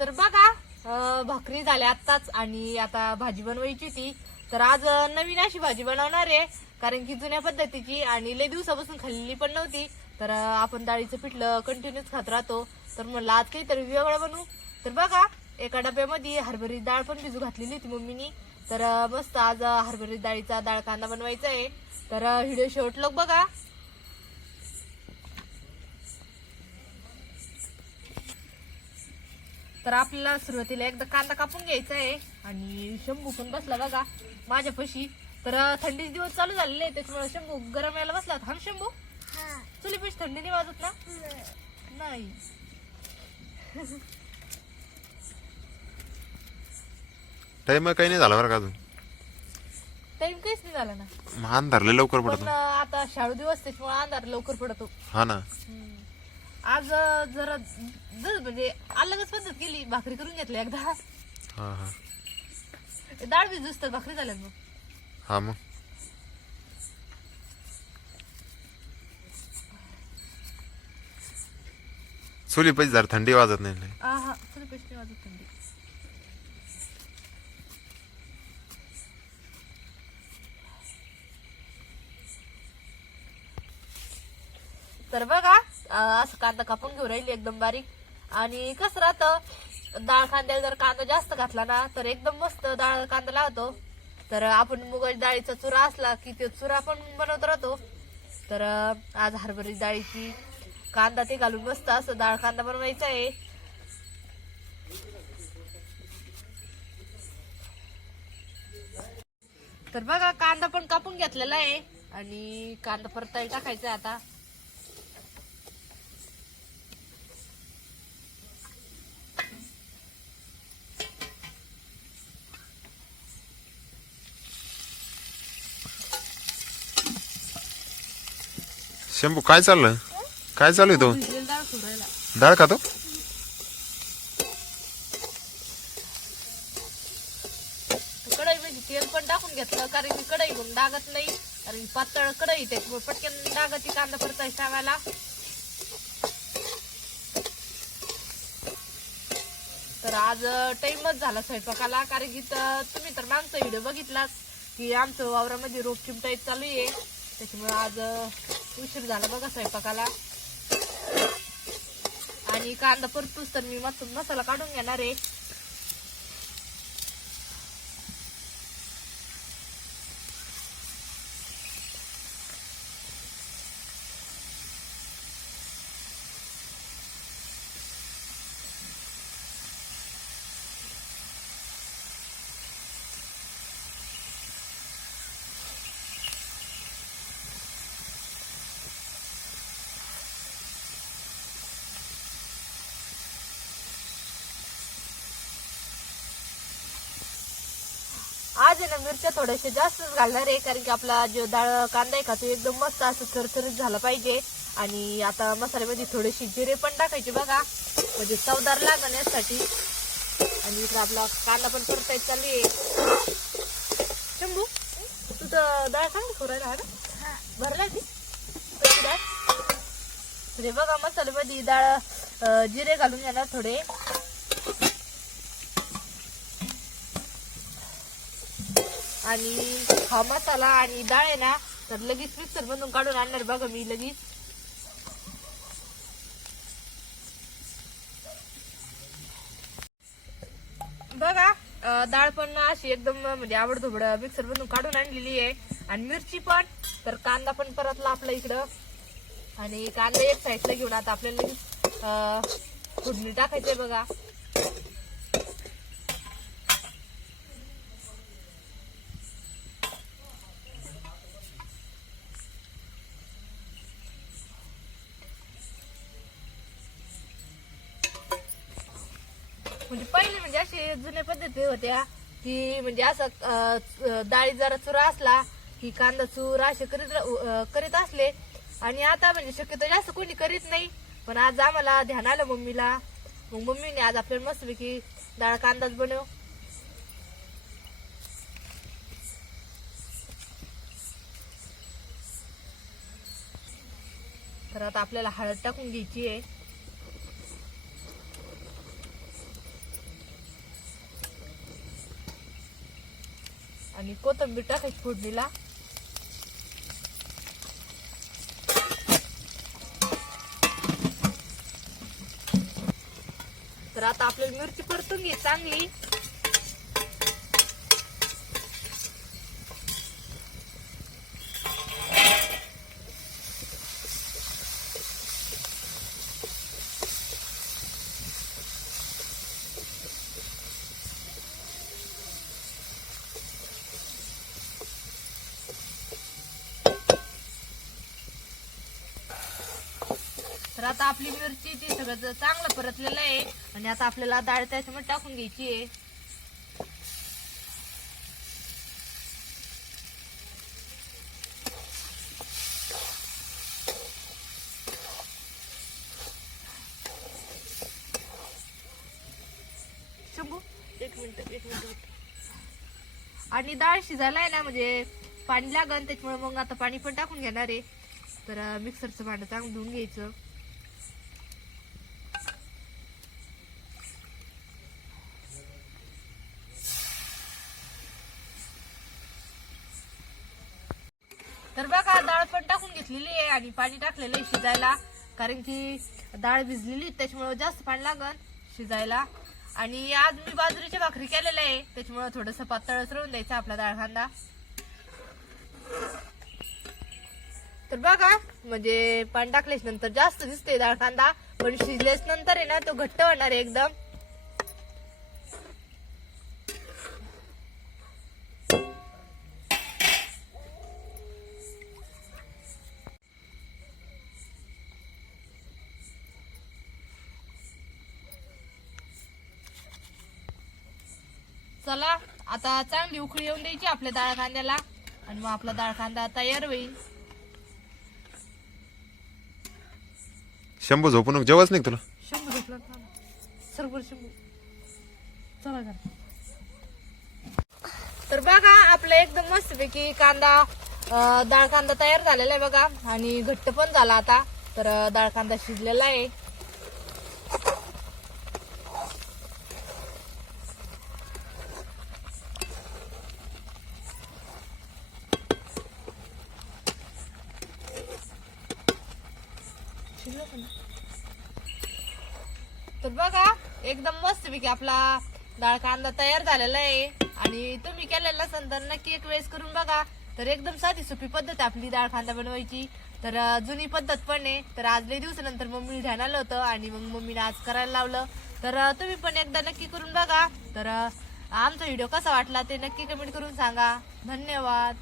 तर बघा अं, भाकरी झाल्या आत्ताच आणि आता भाजी बनवायची होती. तर आज अं, नवीन अशी भाजी बनवणार आहे कारण की जुन्या पद्धतीची आणि लय दिवसापासून खाल्लेली पण नव्हती. तर अं, आपण डाळीचं पिठलं कंटिन्यूच खात राहतो. तर म्हणलं आज काहीतरी वेगळं बनवू. तर बघा एका डब्यामध्ये हरभरी डाळ पण भिजू घातलेली होती मम्मीनी. तर अं, मस्त आज अं, हरभरी डाळीचा डाळ कांदा बनवायचा आहे. तर व्हिडिओ शेवट बघा. तर आपल्याला सुरुवातीला एकदा कांदा कापून घ्यायचा आहे आणि शंभू पण बसला बघा माझ्यापाशी तर थंडीचे दिवस चालू झालेले आहे त्याच्यामुळे शंभू गरम यायला बसला हा शंभू? चुलीपेशी थंडी नाही वाजत ना? नाही. टाइम काही नाही झाला बरं का अजून? टाइम काहीच नाही झाला ना. मग अंधारले लवकर पण पडतो. आता शाळू दिवस त्याच्यामुळे अंधार लवकर पडतो. हा ना. हम्म. आज जरा जर म्हणजे अलगच पद्धत केली भाकरी करून घेतली एकदा. हा हा. डाळ भिजूस तर भाकरी झाल्या मग. हा मग. चुली पैसे जरा थंडी वाजत नाही लय. आ, हा थोडी पेस्ट वाजत थंडी. तर बघा असं कांदा कापून घेऊन राहिली एकदम बारीक. आणि कसं राहतं डाळ कांद्याला जर कांदा जास्त घातला ना तर एकदम मस्त डाळ कांदा लावतो. तर आपण मुगाची डाळीचा चुरा असला की तो चुरा पण बनवत राहतो. तर आज हरभरी डाळीची कांदा ते घालून मस्त असं डाळ कांदा बनवायचा आहे. तर बघा कांदा पण कापून घेतलेला आहे. आणि कांदा परत टाकायचा आता. शंभू काय चाललं काय चालू आहे तो? डाळ खातो? कढई म्हणजे तेल पण टाकून घेतलं कारण की कढई घेऊन डागत नाही. कारण पातळ कढई त्याच्यामुळे पटकन डागती कांदा परताय टाकायला तर आज टाइमच झाला स्वयंपाकाला कारण की तुम्ही तर मागचा व्हिडिओ बघितलाच की आमचं वावरामध्ये रोप चिमटाईत चालू आहे. त्याच्यामुळे आज उशीर झाला बघा स्वयंपाकाला. आणि कांदा परतूच तर मी मस्त मसाला काढून घेणार आहे. आज आहे ना मिरच्या थोड्याशा जास्तच घालणार आहे कारण की आपला जो डाळ कांदा आहे का तो एकदम मस्त असं चरचरीत झाला पाहिजे. आणि आता मसाल्यामध्ये थोडेसे जिरे पण टाकायचे बघा. म्हणजे चवदार लागण्यासाठी. आणि इकडे आपला कांदा पण परतायत चालू आहे. शंभू तुझं डाळ चांगली खोरायला हा ना? भरला ती कशी डाळ? म्हणजे बघा मसाल्यामध्ये डाळ जिरे घालून घेणार थोडे. आणि हा मसाला आणि डाळ आहे ना तर लगेच मिक्सर मधून काढून आणणार बघा मी लगेच. बघा डाळ पण अशी एकदम म्हणजे आवडधोबड मिक्सर मधून काढून आणलेली आहे. आणि मिरची पण तर कांदा पण परतला आपला इकडं. आणि कांदा एक साईडला घेऊन आता आपल्याला फुडणी अं, फोडणी टाकायचंय बघा. म्हणजे पहिले म्हणजे असे जुन्या पद्धती होत्या की म्हणजे असं डाळी जरा चुरा असला की कांदा चूर असे करीत रा- करीत असले. आणि आता म्हणजे शक्यतो जास्त कोणी करीत नाही. पण आज आम्हाला ध्यान आलं मम्मीला. मग मम्मीने आज आपल्याला मस्तपैकी डाळ कांदाच बनव. तर आता आपल्याला हळद टाकून घ्यायची आहे. आणि कोथिंबीर टाकायची फोडणीला. तर आता आपल्याला मिरची परतून घे चांगली. आता आपली मिरची ती सगळं ज- चांगलं परतलेलं आहे. आणि आता आपल्याला डाळ त्याच्यामध्ये टाकून घ्यायची आहे. शंभू एक मिनिट एक मिनिट आणि डाळ शिजायला आहे ना म्हणजे पाणी लागन त्याच्यामुळे मग आता पाणी पण टाकून घेणार आहे. तर मिक्सरचं भांडं चांगलं धुवून घ्यायचं. तर बघा डाळ पण टाकून घेतलेली आहे आणि पाणी टाकलेलं आहे शिजायला. कारण की डाळ भिजलेली त्याच्यामुळं त्याच्यामुळे जास्त पाणी लागन शिजायला. आणि आज मी बाजरीची भाकरी केलेल्या आहे त्याच्यामुळे थोडस पातळच राहून द्यायचं आपला डाळ कांदा. तर बघा म्हणजे पाणी टाकल्याच्या नंतर जास्त दिसते डाळ कांदा पण शिजल्याच नंतर आहे ना तो घट्ट होणार आहे एकदम. चला आता चांगली उकळी येऊन द्यायची आपल्या डाळ कांद्याला आणि मग आपला डाळ कांदा तयार होईल. शंभू झोपू नको जेव्हाच नाही का तुला? शंभू झोपला सरभर शंभू. चला घरा. तर बघा आपलं एकदम मस्तपैकी कांदा अं, डाळ कांदा तयार झालेला आहे बघा. आणि घट्ट पण झाला आता. तर अं, डाळ कांदा शिजलेला आहे. तर बघा एकदम मस्तपैकी आपला डाळ कांदा तयार झालेला आहे. आणि तुम्ही केलेला असेल तर नक्की एक वेळेस करून बघा. तर एकदम साधी सोपी पद्धत आहे आपली डाळ कांदा बनवायची. तर जुनी पद्धत पण आहे. तर आज लई दिवसानंतर मम्मी ध्यान आलं होतं आणि मग मम्मीने आज करायला लावलं. तर तुम्ही पण एकदा नक्की करून बघा. तर आमचा व्हिडिओ कसा वाटला ते नक्की कमेंट करून सांगा. धन्यवाद.